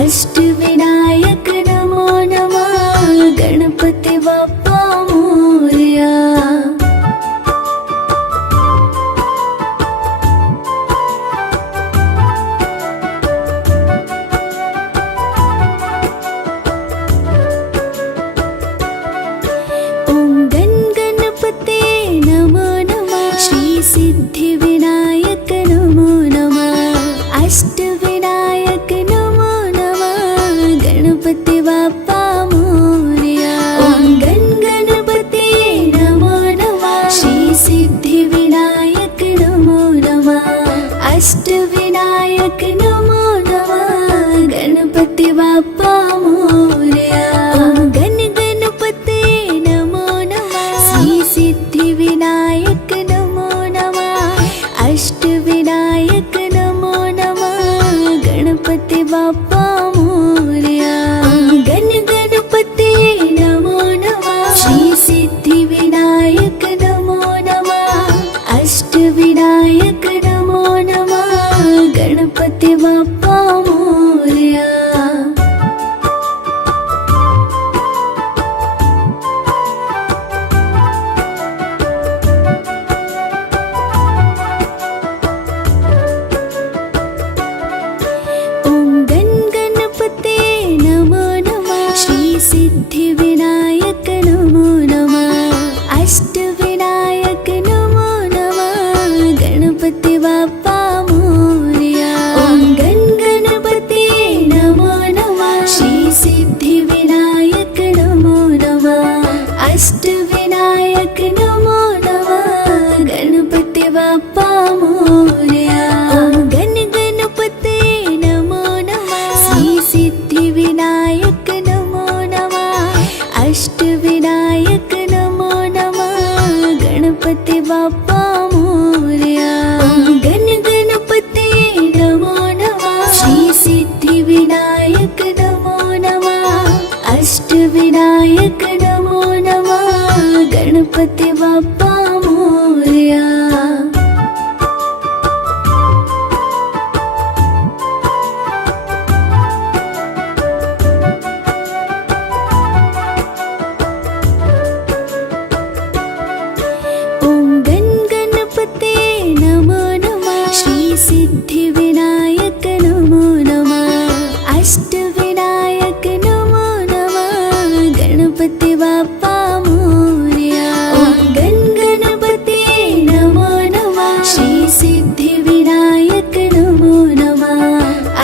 अष्टविनायक नमो नमः गणपती बाप्पा मोरया। ओम गण गणपते नमो नमः श्री सिद्धिविनायक नमो नमः अष्टविनायक नमो नमः गणपती बाप्पा मोरया। ओम गण गणपते नमो नमः श्री सिद्धिविनायक नमो नमः अष्टविनायक नमो नमः गणपती बाप्पा मोरया। ओम गण गणपते नमो नमः श्री सिद्धिविनायक नमो नमः अष्टविनायक नमो नमः गणपती बाप्पा मोरया। गण गणपते नमो नमः श्री सिद्धिविनायक नमो नमः अष्टविनायक नमो नमः गणपती बाप्पा मोरया। ओम गण गणपते नमो नमः श्री सिद्धिविनायक नमो नमः अष्टविनायक नमो नमः गणपती बाप्पा मोरया। ओम गण गणपते नमो नमः श्री सिद्धिविनायक नमो नमः अष्टविनायक नमो नमः गणपती बाप्पा मोरया। ओम गण गणपते नमो नमः श्री सिद्धिविनायक नमो नमः अष्टविनायक नमो नमः गणपती बाप्पा मोरया। ओम गण गणपते नमो नमः श्री सिद्धिविनायक नमो नमः अष्टविनायक नमो नमः गणपती बाप्पा मोरया। ओम गण गणपते नमो नमः श्री सिद्धिविनायक नमो नमः अष्टविनायक नमो नमः गणपती बाप्पा मोरया। ओम गण गणपते नमो नमः श्री सिद्धिविनायक नमो नमः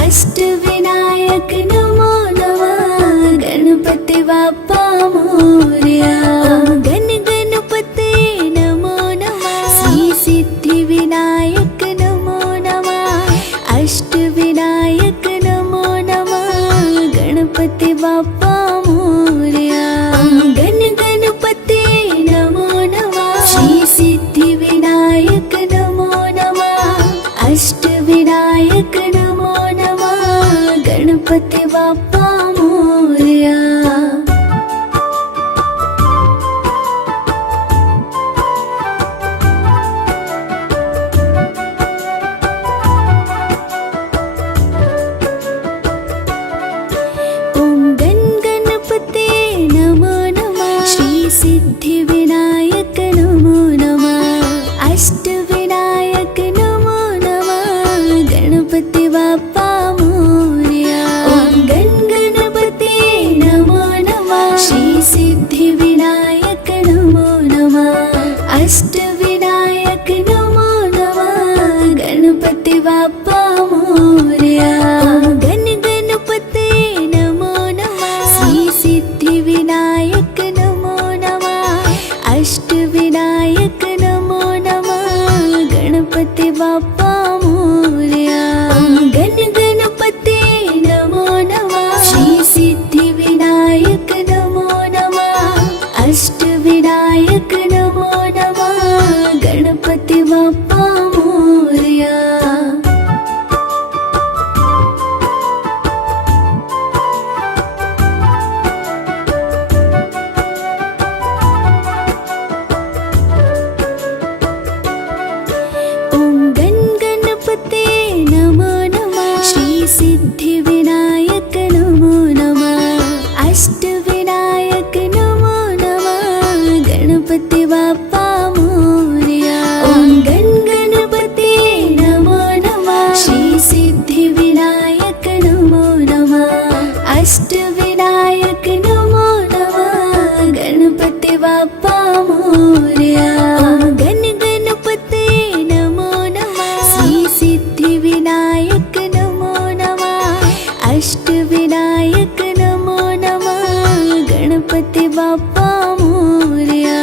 अष्टविनायक नमो नमः गणपती बाप्पा मोरया। ओम गण गणपते नमो नमः श्री सिद्धिविनायक नमो नमः अष्टविनायक नमो नमः गणपती बाप्पा मोरया। ओम गण गणपते नमो नमः श्री सिद्धिविनायक नमो नमः अष्टविनायक नमो नमः गणपती बाप्पा मोरया। ओम गण गणपते नमो नमः श्री सिद्धिविनायक नमो नमः अष्टविनायक नमो नमः गणपती बाप्पा मोरया। ओम गण अष्टविनायक नमो नमः गणपती बाप्पा मोरया गण गणपते नमो नमः श्री सिद्धिविनायक नमो नमः अष्टविनायक नमो नमः गणपती बाप्पा मोरया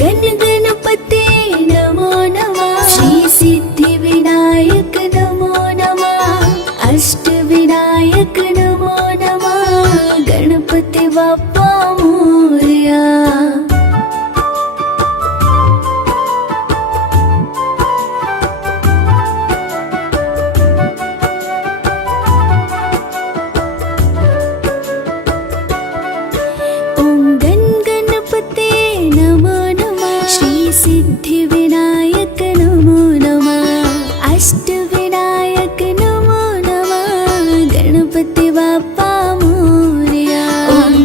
गण गणपते नमो नमः श्री सिद्धिविनायक नमो नमः अष्टविनायक नमो नमः गणपती बाप्पा मोरया सिद्धिविनायक नमो नमः अष्टविनायक नमो नमः गणपती बाप्पा मोरया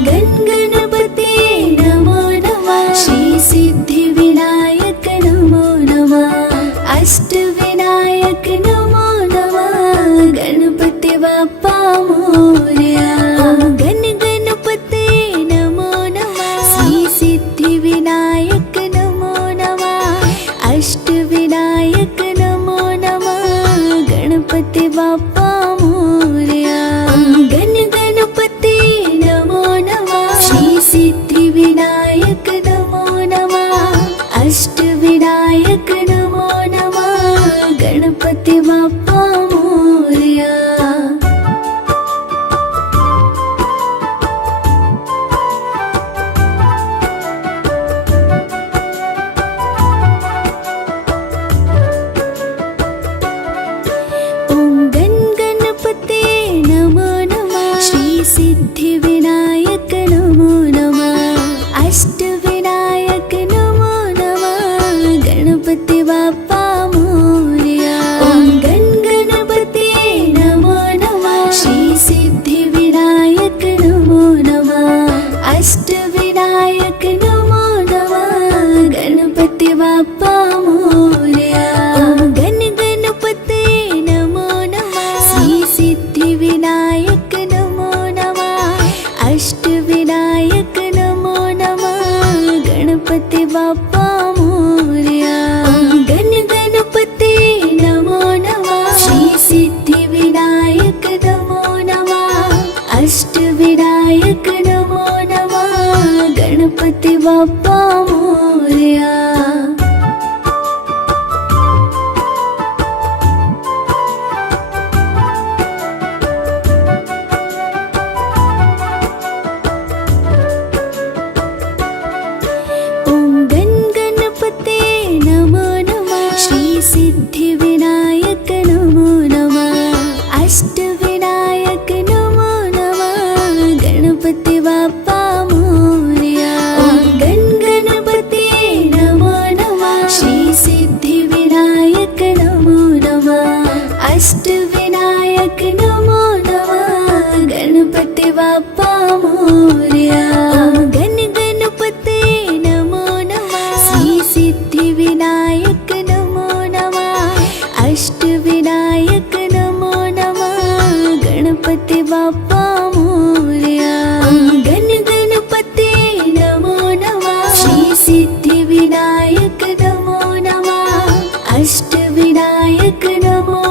गण गणपते नमो नमः श्री सिद्धिविनायक नमो नमः अष्टविनायक नमो नमः गणपती बाप्पा मोरया गण गणपते नमो नमः श्री सिद्धिविनायक अष्टविनायक नमो नमः गणपती बाप्पा मोरया गण गणपते नमो नमः श्री सिद्धिविनायक नमो नमः अष्टविनायक नमो नमः गणपती बाप्पा मोरया सिद्धिविनायक नमो नमः अष्टविनायक नमो नमः गणपती बाप्पा मोरया गण गणपते नमो नमः श्री सिद्धिविनायक नमो नमः अष्टविनायक नमो नमः गणपती बाप्पा मोरया गण गणपते नमो नमः श्री सिद्धिविनायक अष्टविनायक नमो नमः गणपती बाप्पा मोरया गण गणपते नमो नमः श्री सिद्धिविनायक नमो नमः अष्टविनायक नमो नमः गणपती बाप्पा मोरया सिद्धिविनायक नमो नमः अष्टविनायक नमो नमः गणपती बाप्पा मोरया गण गणपते नमो नमः श्री सिद्धिविनायक नमो नमः अष्टविनायक नमो नमः गणपती बाप्पा मोरया गण गणपते नमो नमः श्री सिद्धिविनायक अष्टविनायक नमो नमः गणपती बाप्पा मोरया गण गणपते नमो नमः श्री सिद्धिविनायक नमो नमः अष्टविनायक नमो